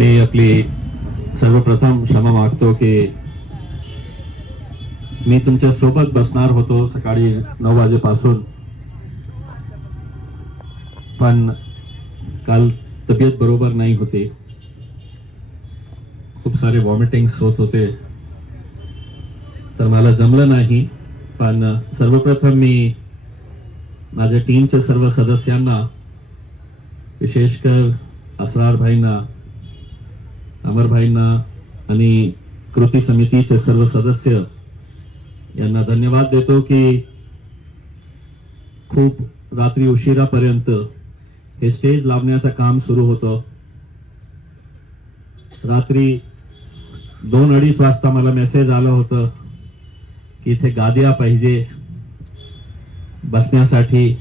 मी आपली सर्वप्रथम क्षमा मागतो की मी तुमच्या सोबत बसणार होतो सकाळी 9 वाजेपासून, पण काल तब्येत बरोबर नाही होती. खूप सारे वॉमिटिंग्स होत होते, तर मला जमलं नाही. पण सर्वप्रथम मी माझ्या टीमच्या सर्व सदस्यांना, विशेषकर असरार भाईंना, अमर भाईंना आणि कृती समितीचे सर्व सदस्य यांना धन्यवाद देतो की खूप रात्री उशिरापर्यंत हे स्टेज लावण्याचं काम सुरू होतं. रात्री 2-2:30 वाजता मला मेसेज आलं होतं की इथे गाद्या पाहिजे बसण्यासाठी,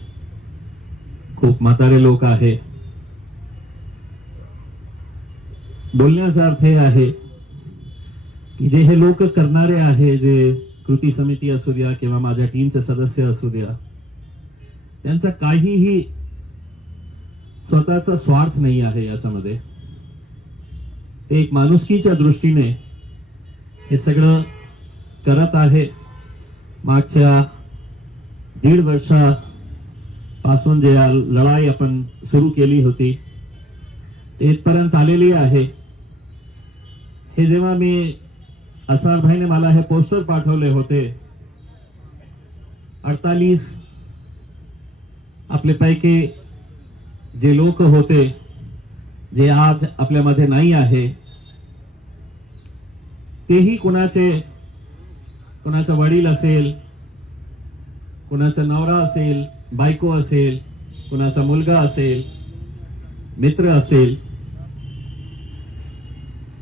खूप म्हातारे लोक आहे. बोलण्याचा अर्थ हे आहे की जे हे लोक करणारे आहे, जे कृती समिती असू द्या किंवा माझ्या टीमचे सदस्य असू द्या, त्यांचा काहीही स्वतःचा स्वार्थ नाही आहे याच्यामध्ये. ते एक माणुसकीच्या दृष्टीने हे सगळं करत आहे. मागच्या 1.5 वर्षापासून जे लढाई आपण सुरू केली होती ते इथपर्यंत आलेली आहे. हे जेव्हा मी असरार भाईने मला हे पोस्टर पाठवले होते, 48 आपले पैकी जे लोक होते जे आज आपल्यामध्ये नाही आहे, तेही कुणाचा वडील असेल, कुणाचा नवरा असेल, बायको असेल, कुणाचा मुलगा असेल, मित्र असेल.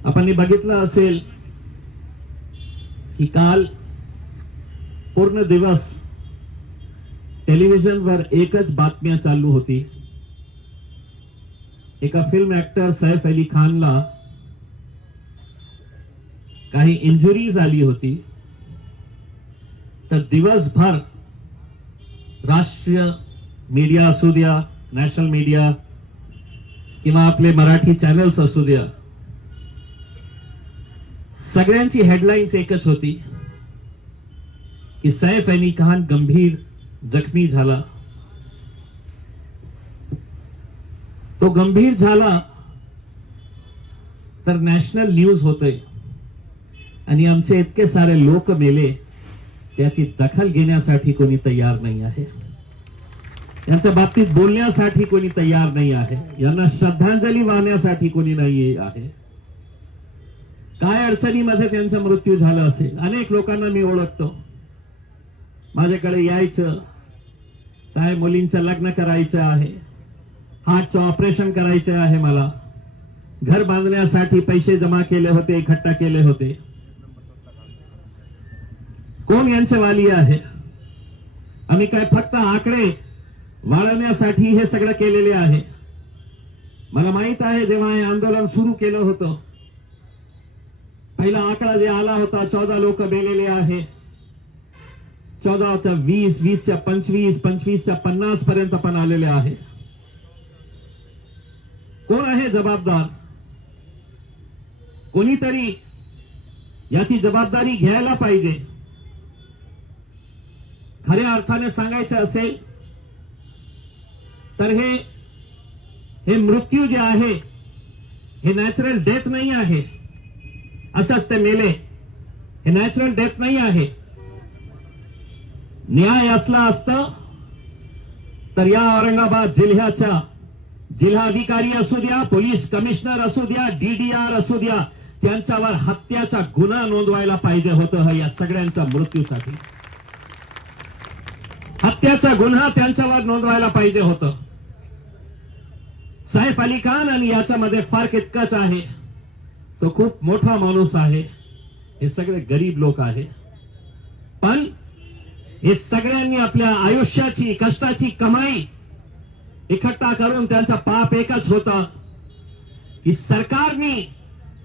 आपण बघितलं असेल की काल पूर्ण दिवस टेलिव्हिजनवर एकच बातम्या चालू होती. एका फिल्म ऍक्टर सैफ अली खानला काही इंजुरीज आली होती, तर दिवसभर राष्ट्रीय मीडिया असू द्या, नॅशनल मीडिया किंवा आपले मराठी चॅनल्स असू द्या, सगळ्यांची हेडलाईन्स एकच होती की सैफ अली खान गंभीर जखमी झाला. तो गंभीर झाला तर नॅशनल न्यूज होतंय आणि आमचे इतके सारे लोक मेले, त्याची दखल घेण्यासाठी कोणी तयार नाही आहे. यांच्या बाबतीत बोलण्यासाठी कोणी तयार नाही आहे. यांना श्रद्धांजली वाहण्यासाठी कोणी नाही आहे. काय अडचणीमध्ये त्यांचा मृत्यू झाला असेल. अनेक लोकांना मी ओळखतो. माझ्याकडे यायचं, साहेब मुलींचं लग्न करायचं आहे, हार्टचं ऑपरेशन करायचं आहे, मला घर बांधण्यासाठी पैसे जमा केले होते, इकट्ठा केले होते. कोण यांचे वाली आहे? आम्ही काय फक्त आकडे वाढवण्यासाठी हे सगळं केलेले आहे? मला माहित आहे जेव्हा हे आंदोलन सुरू केलं होतं, पहिला आकडा जे आला होता 14 लोक मेलेले आहे. 14च्या 20, 20च्या 25, 25च्या 50 पर्यंत पण आलेले आहे. कोण आहे जबाबदार? कोणीतरी याची जबाबदारी घ्यायला पाहिजे. खऱ्या अर्थाने सांगायचं असेल तर हे मृत्यू जे आहे हे नॅचरल डेथ नाही आहे. असंच ते मेले, हे नॅचरल डेथ नाही आहे. न्याय असला असता तर या औरंगाबाद जिल्ह्याच्या जिल्हाधिकारी असू द्या, पोलीस कमिशनर असू द्या, DDR असू द्या, त्यांच्यावर हत्याचा गुन्हा नोंदवायला पाहिजे होतं. या सगळ्यांच्या मृत्यूसाठी हत्याचा गुन्हा त्यांच्यावर नोंदवायला पाहिजे होतं. सैफ अली खान आणि याच्यामध्ये फरक इतकाच आहे, तो खूप मोठा माणूस आहे, हे सगळे गरीब लोक आहे. पण हे सगळ्यांनी आपल्या आयुष्याची कष्टाची कमाई इकट्ठा करून त्यांचा पाप एकच होता की सरकारने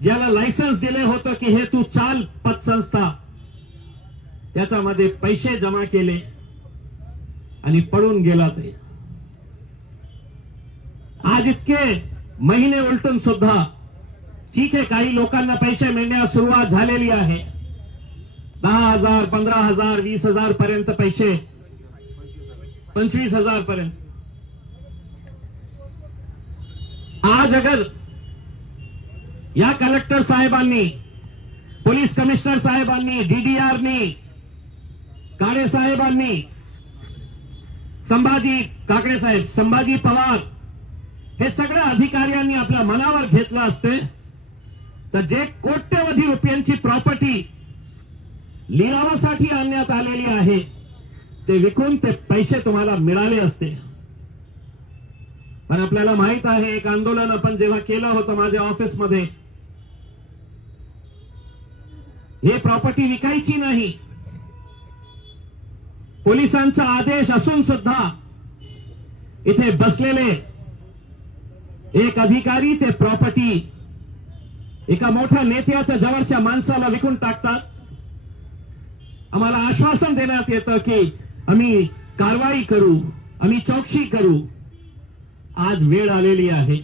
ज्याला लायसन्स दिले होतं की हे तू चाल पतसंस्था, त्याच्यामध्ये पैसे जमा केले आणि पळून गेला. ते आज इतके महिने उलटून सुद्धा ठीक आहे, काही लोकांना पैसे मिळण्यास सुरुवात झालेली आहे. 10,000, 15,000, 20,000 पर्यंत पैसे, 25,000 पर्यंत. आज अगर या कलेक्टर साहेबांनी, पोलीस कमिशनर साहेबांनी, डीडीआरनी, काळे साहेबांनी, संभाजी काकडे साहेब, संभाजी पवार, हे सगळ्या अधिकाऱ्यांनी आपल्या मनावर घेतलं असते तर जे कोट्यवधी रुपयांची प्रॉपर्टी लिलावासाठी आणण्यात आलेली आहे ते विकून ते पैसे तुम्हाला मिळाले असते. पण आपल्याला माहित आहे, एक आंदोलन आपण जेव्हा केलं होतं माझ्या ऑफिसमध्ये, हे प्रॉपर्टी विकायची नाही. पोलिसांचा आदेश असून सुद्धा इथे बसलेले एक अधिकारी ते प्रॉपर्टी एका मोठ्या नेत्याच्या जवळच्या माणसाला विकून टाकतात. आम्हाला आश्वासन देण्यात येतं की आम्ही कारवाई करू, आम्ही चौकशी करू. आज वेळ आलेली आहे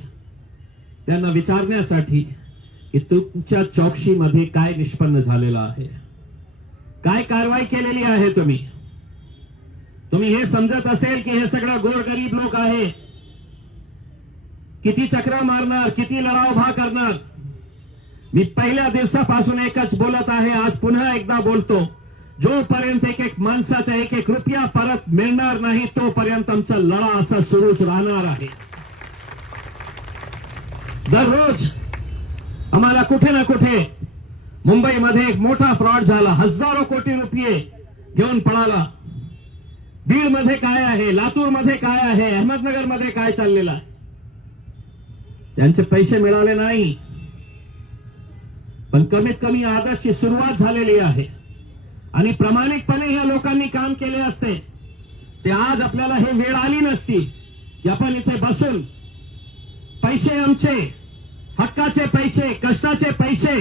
त्यांना विचारण्यासाठी की तुमच्या चौकशीमध्ये काय निष्पन्न झालेलं आहे, काय कारवाई केलेली आहे. तुम्ही हे समजत असेल की हे सगळं गोरगरीब लोक आहे, किती चक्रा मारणार, किती लढा उभा करणार. मी पहिल्या दिवसापासून एकच बोलत आहे, आज पुन्हा एकदा बोलतो, जोपर्यंत एक एक माणसाचा एक एक रुपया परत मिळणार नाही तोपर्यंत आमचा लढा असा सुरूच राहणार आहे. दररोज आम्हाला कुठे ना कुठे मुंबईमध्ये एक मोठा फ्रॉड झाला, हजारो कोटी रुपये घेऊन पळाला. बीड मध्ये काय आहे, लातूर मध्ये काय आहे, अहमदनगर मध्ये काय चाललेलं आहे, त्यांचे पैसे मिळाले नाही. पण कमीत कमी आदर्शची सुरुवात झालेली आहे आणि प्रामाणिकपणे या लोकांनी काम केले असते ते आज आपल्याला हे वेळ आली नसती की आपण इथे बसून पैसे आमचे, हक्काचे पैसे, कष्टाचे पैसे,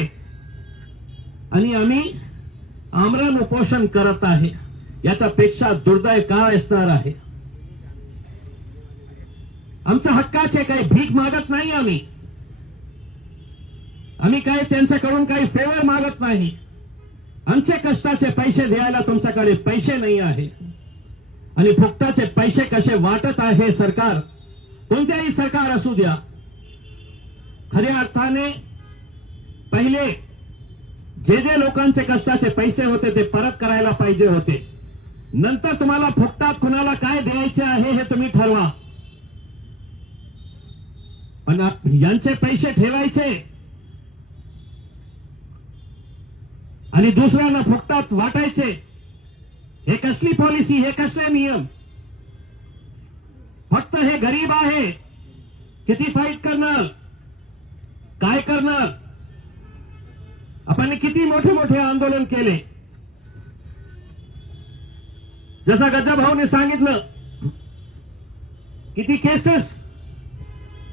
आणि आम्ही आमरण उपोषण करत आहे. याच्यापेक्षा दुर्दैव काय असणार आहे. आमच्या हक्काचे काही भीक मागत नाही आम्ही काही त्यांच्याकडून काही फेवर मागत नाही. आमचे कष्टाचे पैसे द्यायला तुमच्याकडे पैसे नाही आहे. आणि फुकटाचे पैसे कसे वाटत आहे सरकार, कोणत्याही सरकार असू द्या, खऱ्या अर्थाने पहिले जे लोकांचे कष्टाचे पैसे होते ते परत करायला पाहिजे होते. नंतर तुम्हाला फुकटात कुणाला काय द्यायचे आहे हे तुम्ही ठरवा. पण यांचे पैसे ठेवायचे आणि दुसऱ्यांना फुकटात वाटायचे, हे कसली पॉलिसी, हे कसले नियम. फक्त हे गरीब आहे, किती फाईट करणार, काय करणार. आपण किती मोठे मोठे आंदोलन केले. जसा गज्जाभाऊने सांगितलं, किती केसेस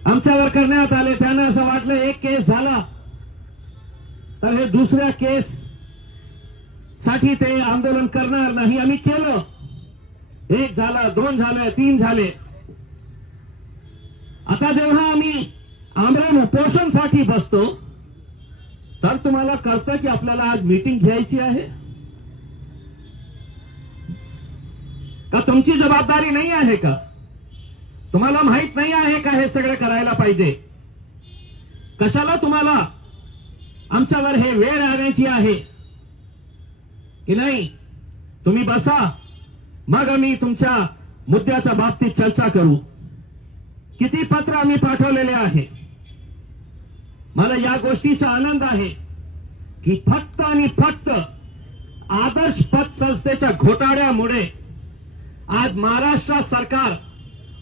आमच्यावर करण्यात आले. त्यांना असं वाटलं एक केस झाला तर हे दुसऱ्या केस साठी ते आंदोलन करणार नाही. आम्ही केलं, एक झाला, दोन झाले, तीन झाले. आता जेव्हा आम्ही आमरण उपोषणसाठी बसतो तर तुम्हाला कळतं की आपल्याला आज मीटिंग घ्यायची आहे का, तुमची जबाबदारी नाही आहे का, तुम्हाला माहित नाही आहे का हे सगळं करायला पाहिजे. कशाला तुम्हाला आमच्यावर हे वेळ आणायची आहे की नाही. तुम्ही बसा, मग आम्ही तुमच्या मुद्द्याच्या बाबतीत चर्चा करू. किती पत्र आम्ही पाठवलेले आहे. मला या गोष्टीचा आनंद आहे की फक्त आणि फक्त आदर्श पतसंस्थेच्या घोटाळ्यामुळे आज महाराष्ट्र सरकार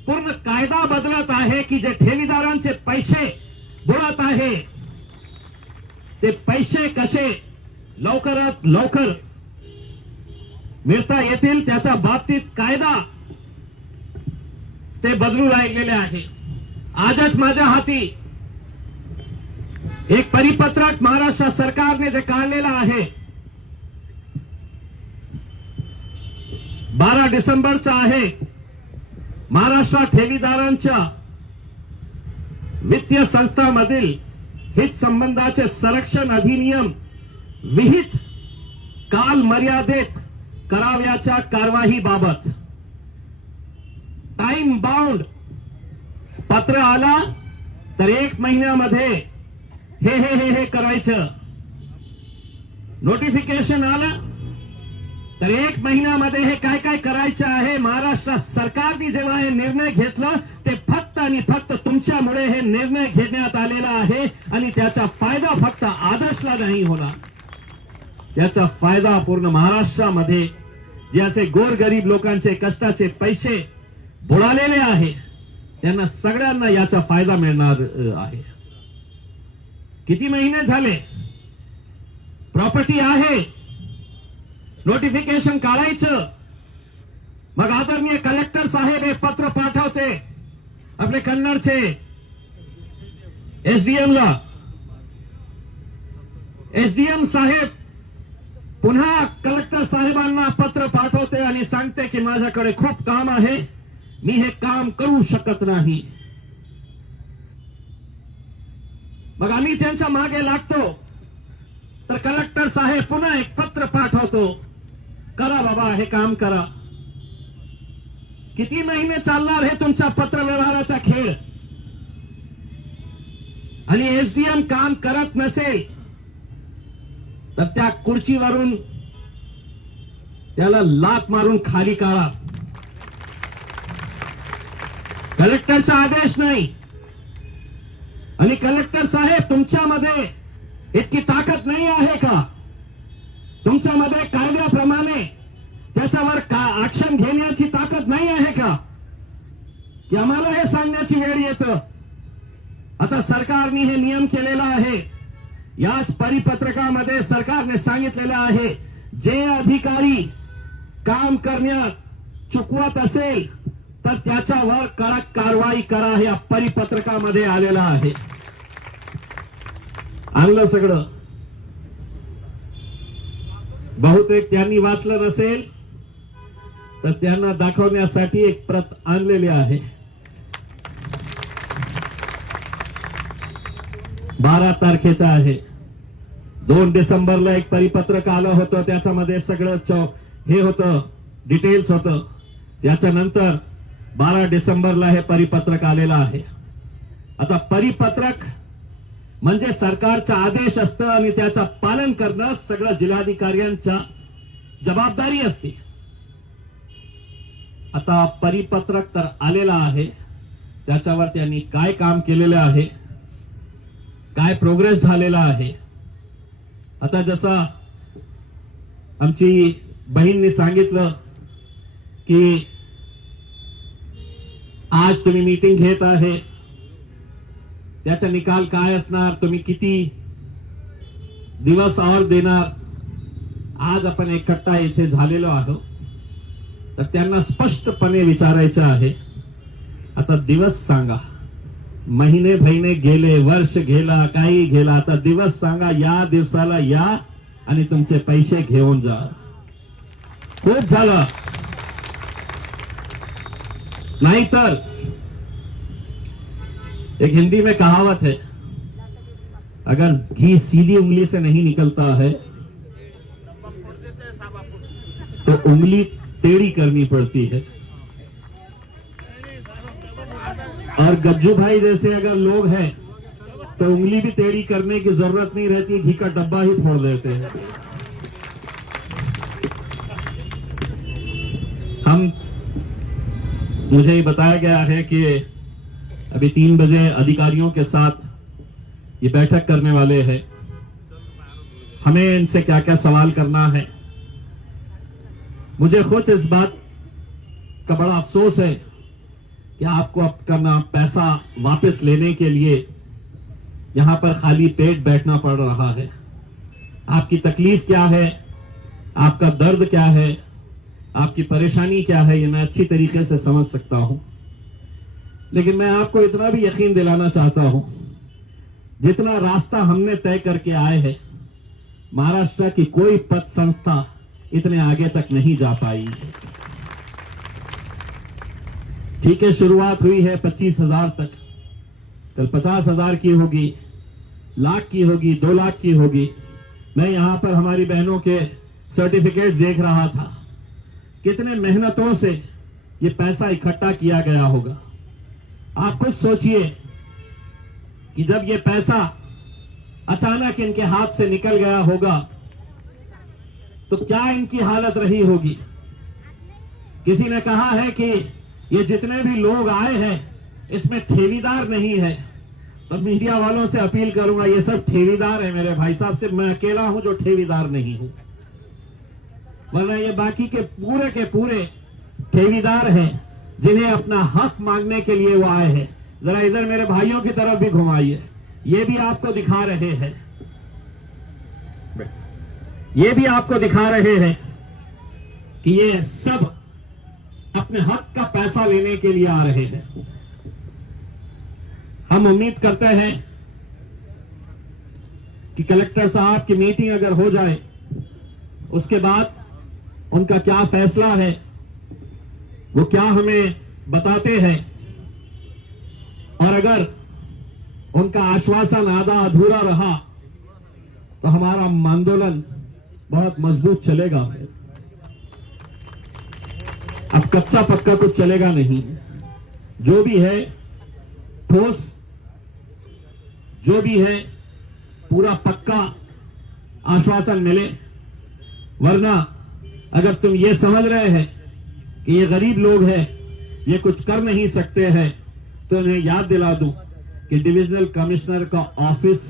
पूर्ण कायदा बदलत आहे की जे ठेवीदारांचे पैसे बुडत आहे ते पैसे कसे लवकरात लवकर मिळता येतील त्याच्या बाबतीत कायदा ते बदलू लागलेले आहे. आजच माझ्या हाती एक परिपत्रक महाराष्ट्र सरकारने जे काढलेलं आहे 12 डिसेंबरचा आहे. महाराष्ट्र ठेवीदारांच्या वित्तीय संस्थांमधील हित संबंधाचे संरक्षण अधिनियम विहित काल मर्यादेत करावयाच्या कारवाईबाबत टाइम बाउंड पत्र आला तर 1 महिन्यामध्ये हे करायचं. नोटिफिकेशन आलं तर 1 महिन्यामध्ये हे काय काय करायचं आहे. महाराष्ट्र सरकारने जेव्हा हे निर्णय घेतला ते फक्त आणि फक्त तुमच्यामुळे हे निर्णय घेण्यात आलेला आहे आणि त्याचा फायदा फक्त आदर्शला नाही होणार. त्याचा फायदा पूर्ण महाराष्ट्रामध्ये जे असे गोरगरीब लोकांचे कष्टाचे पैसे बुडालेले आहे त्यांना सगळ्यांना याचा फायदा मिळणार आहे. किती महिने झाले प्रॉपर्टी आहे, नोटिफिकेशन काढायचं, मग आदरणीय कलेक्टर साहेब हे पत्र पाठवते आपले कन्नडचे एसडीएम ला. एसडीएम साहेब पुन्हा कलेक्टर साहेबांना पत्र पाठवते आणि सांगते की माझ्याकडे खूप काम आहे, मी हे काम करू शकत नाही. मग आम्ही त्यांच्या मागे लागतो तर कलेक्टर साहेब पुन्हा एक पत्र पाठवतो, करा बाबा हे काम करा. किती महिने चालणार हे तुमचा पत्र व्यवहाराचा खेळ. आणि एसडीएम काम करत नसेल तर त्या खुर्चीवरून त्याला लाथ मारून खाली काढा. कलेक्टरचा आदेश नाही. आणि कलेक्टर साहेब तुमच्यामध्ये इतकी ताकद नाही आहे का? तुमच्यामध्ये कायद्याप्रमाणे त्याच्यावर ऍक्शन घेण्याची ताकद नाही आहे का की आम्हाला हे सांगण्याची वेळ येतं. आता सरकारने हे नियम केलेला आहे. याच परिपत्रकामध्ये सरकारने सांगितलेलं आहे जे अधिकारी काम करण्यात चुकवत असेल तर त्याच्यावर कडक कारवाई करा हे या परिपत्रकामध्ये आलेलं आहे. आणलं सगळं. बहुतेक त्यांनी वाचलं नसेल तर त्यांना दाखवण्यासाठी एक प्रत आणलेली आहे. 12 तारखेचा आहे. 2 डिसेंबरला एक परिपत्रक आलं होतं, त्याच्यामध्ये सगळं हे होतं, डिटेल्स होतं. त्याच्यानंतर 12 डिसेंबरला हे परिपत्रक आलेलं आहे. आता परिपत्रक म्हणजे सरकारचा आदेश असतं आणि त्याचं पालन करणं सगळं जिल्हाधिकाऱ्यांच्या जबाबदारी असते. आता परिपत्रक तर आलेलं आहे, त्याच्यावर त्यांनी काय काम केलेलं आहे, काय प्रोग्रेस झालेला आहे. आता जसा आमची बहीणनी सांगितलं की आज तुम्ही मीटिंग घेत आहे, त्याचा निकाल काय असणार, तुम्ही किती दिवस और देणार. आज आपण एकट्टा इथे झालेलो आहोत तर त्यांना स्पष्टपणे विचारायचं आहे, आता दिवस सांगा. महिने गेले, वर्ष गेला, काही गेला, आता दिवस सांगा. या दिवसाला या आणि तुमचे पैसे घेऊन जा. खूप झालं. नाहीतर एक हिंदी में कहावत है, अगर घी सीधी उंगली से नहीं निकलता है तो उंगली टेढ़ी करनी पड़ती है. और गज्जू भाई जैसे अगर लोग हैं तो उंगली भी टेढ़ी करने की जरूरत नहीं रहती, घी का डब्बा ही फोड़ देते हैं. मुझे बताया गया है कि अभी 3 बजे अधिकारियों के साथ ये बैठक करने वाले हैं. हमें इनसे क्या क्या सवाल करना है. मुझे खुद इस बात का बड़ा अफसोस है कि आपको अपना पैसा वापस लेने के लिए यहां पर खाली पेट बैठना पड़ रहा है. आपकी तकलीफ क्या है, आपका दर्द क्या है, आपकी परेशानी क्या है, ये मैं अच्छी तरीके से समझ सकता हूं. लेकिन मैं आपको इतना भी यकीन दिलाना चाहता हूं, जितना रास्ता हमने तय करके आए हैं, महाराष्ट्र की कोई पथ संस्था इतने आगे तक नहीं जा पाई. ठीक है, शुरुआत हुई है 25,000 तक, कल 50,000 की होगी, लाख की होगी, 2 लाख की होगी। मैं यहाँ पर हमारी बहनों के सर्टिफिकेट देख रहा था, कितने मेहनतों से ये पैसा इकट्ठा किया गया होगा। आप खुद सोचिए कि जब ये पैसा अचानक इनके हाथ से निकल गया होगा तो क्या इनकी हालत रही होगी। किसी ने कहा है कि ये जितने भी लोग आए हैं इसमें ठेवीदार नहीं है, तो मीडिया वालों से अपील करूंगा, ये सब ठेवीदार है मेरे भाई साहब। सिर्फ मैं अकेला हूं जो ठेवीदार नहीं हूं, वरना ये बाकी के पूरे ठेवीदार हैं जिन्हें अपना हक मांगने के लिए वो आए हैं। जरा इधर मेरे भाइयों की तरफ भी घुमाइए, ये भी आपको दिखा रहे हैं, ये भी आपको दिखा रहे हैं कि ये सब अपने हक का पैसा लेने के लिए आ रहे हैं। हम उम्मीद करते हैं कि कलेक्टर साहब की मीटिंग अगर हो जाए, उसके बाद उनका क्या फैसला है वो क्या हमें बताते हैं, और अगर उनका आश्वासन आधा अधूरा रहा तो हमारा आंदोलन बहुत मजबूत चलेगा। अब कच्चा पक्का कुछ चलेगा नहीं, जो भी है ठोस, जो भी है पूरा पक्का आश्वासन मिले। वरना अगर तुम ये समझ रहे हैं कि ये गरीब लोग हैं, ये कुछ कर नहीं सकते हैं, तो इन्हें याद दिला दूं कि डिविजनल कमिश्नर का ऑफिस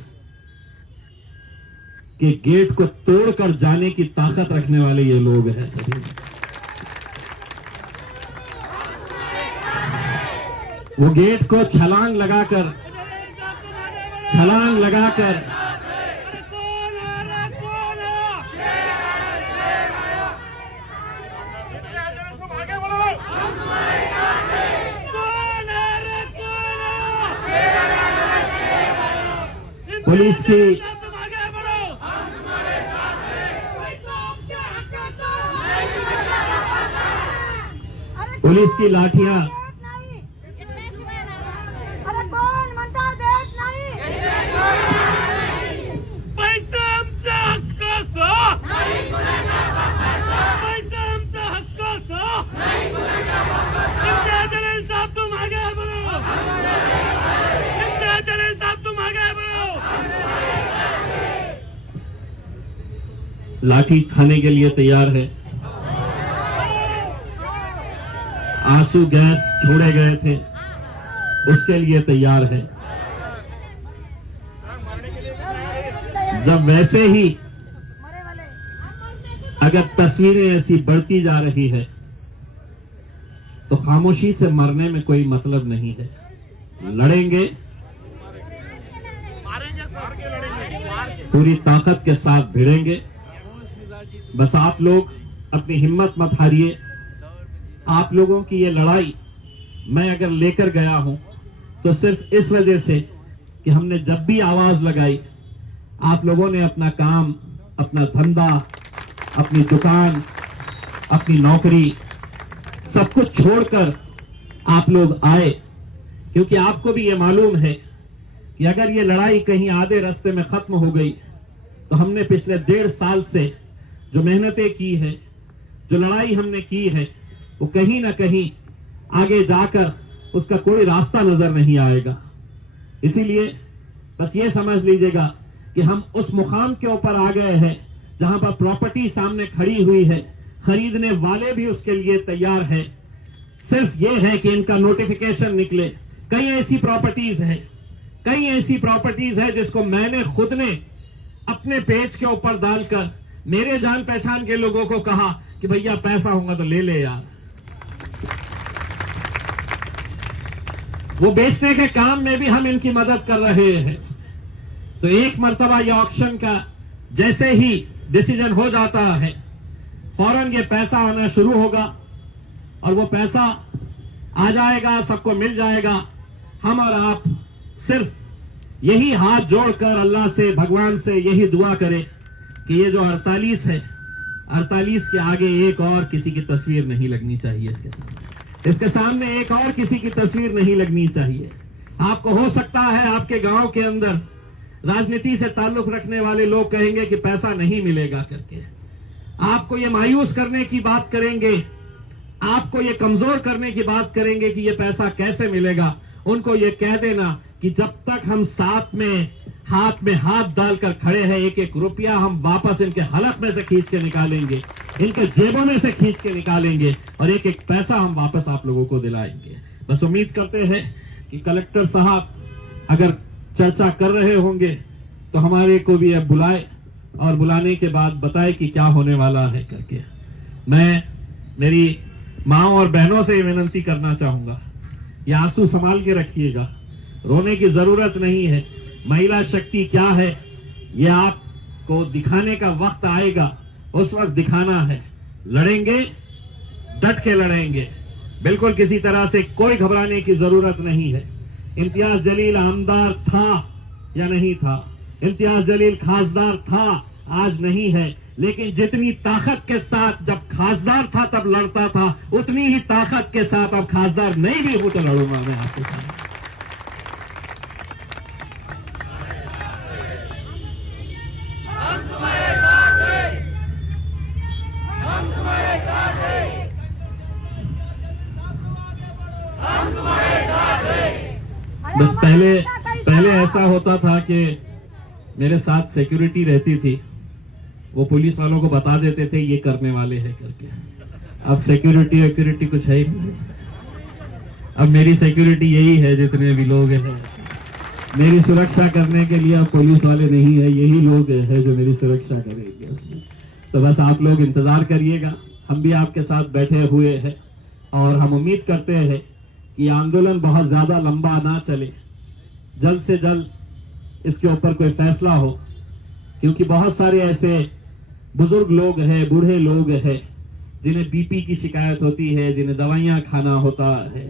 के गेट को तोड़कर जाने की ताकत रखने वाले ये लोग हैं सभी। वो गेट को छलांग लगाकर पुलिस की लाठियां लाठी खाने के लिए तैयार है। आंसू गैस छोड़े गए थे, उसके लिए तैयार है। जब वैसे ही अगर तस्वीरें ऐसी बढ़ती जा रही है तो खामोशी से मरने में कोई मतलब नहीं है। लड़ेंगे, पूरी ताकत के साथ भिड़ेंगे। बस आप लोग अपनी हिम्मत मत हारिए। आप लोगों की ये लड़ाई मैं अगर लेकर गया हूं तो सिर्फ इस वजह से कि हमने जब भी आवाज लगाई, आप लोगों ने अपना काम, अपना धंधा, अपनी दुकान, अपनी नौकरी, सब कुछ छोड़कर आप लोग आए, क्योंकि आपको भी ये मालूम है कि अगर ये लड़ाई कहीं आधे रास्ते में खत्म हो गई तो हमने पिछले 1.5 साल से जो मेहनतें की है, जो लड़ाई हमने की है, वो कहीं ना कहीं आगे जाकर उसका कोई रास्ता नजर नहीं आएगा। इसीलिए बस ये समझ लीजिएगा कि हम उस मुकाम के ऊपर आ गए हैं जहां पर प्रॉपर्टी सामने खड़ी हुई है, खरीदने वाले भी उसके लिए तैयार है। सिर्फ ये है कि इनका नोटिफिकेशन निकले। कई ऐसी प्रॉपर्टीज है जिसको मैंने खुद ने अपने पेज के ऊपर डालकर मेरे जान पहचान के लोगों को कहा कि भैया पैसा होगा तो ले ले यार। वो बेचने के काम में भी हम इनकी मदद कर रहे हैं। तो एक मर्तबा ये ऑक्शन का जैसे ही डिसीजन हो जाता है, फौरन ये पैसा आना शुरू होगा और वो पैसा आ जाएगा, सबको मिल जाएगा। हम और आप सिर्फ यही हाथ जोड़कर अल्लाह से, भगवान से यही दुआ करें कि ये जो 48 है, 48 के आगे एक और किसी की तस्वीर नहीं लगनी चाहिए। इसके सामने एक और किसी की तस्वीर नहीं लगनी चाहिए। आपको हो सकता है आपके गांव के अंदर राजनीति से ताल्लुक रखने वाले लोग कहेंगे कि पैसा नहीं मिलेगा करके, आपको ये मायूस करने की बात करेंगे, आपको ये कमजोर करने की बात करेंगे कि ये पैसा कैसे मिलेगा। उनको ये कह देना कि जब तक हम साथ में हाथ डालकर खड़े हैं, एक एक रुपया हम वापस इनके हलक में से खींच के निकालेंगे, इनके जेबों में से खींच के निकालेंगे और एक एक पैसा हम वापस आप लोगों को दिलाएंगे। बस उम्मीद करते हैं कि कलेक्टर साहब अगर चर्चा कर रहे होंगे तो हमारे को भी अब बुलाए और बुलाने के बाद बताए कि क्या होने वाला है करके। मैं मेरी माओ और बहनों से विनती करना चाहूंगा, ये आंसू संभाल के रखिएगा, रोने की जरूरत नहीं है। महिला शक्ति क्या है ये आपको दिखाने का वक्त आएगा, उस वक्त दिखाना है। लड़ेंगे, डट के लड़ेंगे, बिल्कुल किसी तरह से कोई घबराने की जरूरत नहीं है। इम्तियाज जलील आमदार था या नहीं था, इम्तियाज जलील खासदार था, आज नहीं है, लेकिन जितनी ताकत के साथ जब खासदार था तब लड़ता था, उतनी ही ताकत के साथ अब खासदार नहीं भी हूं तो लड़ूंगा मैं आपके साथ। बस पहले ऐसा होता था कि मेरे साथ सिक्योरिटी रहती थी, वो पुलिस वालों को बता देते थे ये करने वाले हैं करके। अब सिक्योरिटी कुछ है ही नहीं। अब मेरी सिक्योरिटी यही है, जितने भी लोग हैं मेरी सुरक्षा करने के लिए अब पुलिस वाले नहीं है, यही लोग हैं जो मेरी सुरक्षा करेंगे उसमें। तो बस आप लोग इंतजार करिएगा, हम भी आपके साथ बैठे हुए हैं और हम उम्मीद करते हैं कि आंदोलन बहुत ज्यादा लंबा ना चले, जल्द से जल्द इसके ऊपर कोई फैसला हो, क्योंकि बहुत सारे ऐसे बुजुर्ग लोग हैं, बूढ़े लोग हैं जिन्हें बीपी की शिकायत होती है, जिन्हें दवाइयां खाना होता है।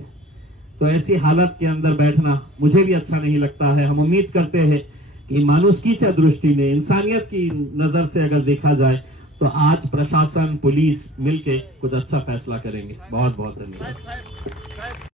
तो ऐसी हालत के अंदर बैठना मुझे भी अच्छा नहीं लगता है। हम उम्मीद करते हैं कि मानुषकीच्या दृष्टीने, इंसानियत की नजर से अगर देखा जाए तो आज प्रशासन, पुलिस मिलके कुछ अच्छा फैसला करेंगे। बहुत बहुत धन्यवाद।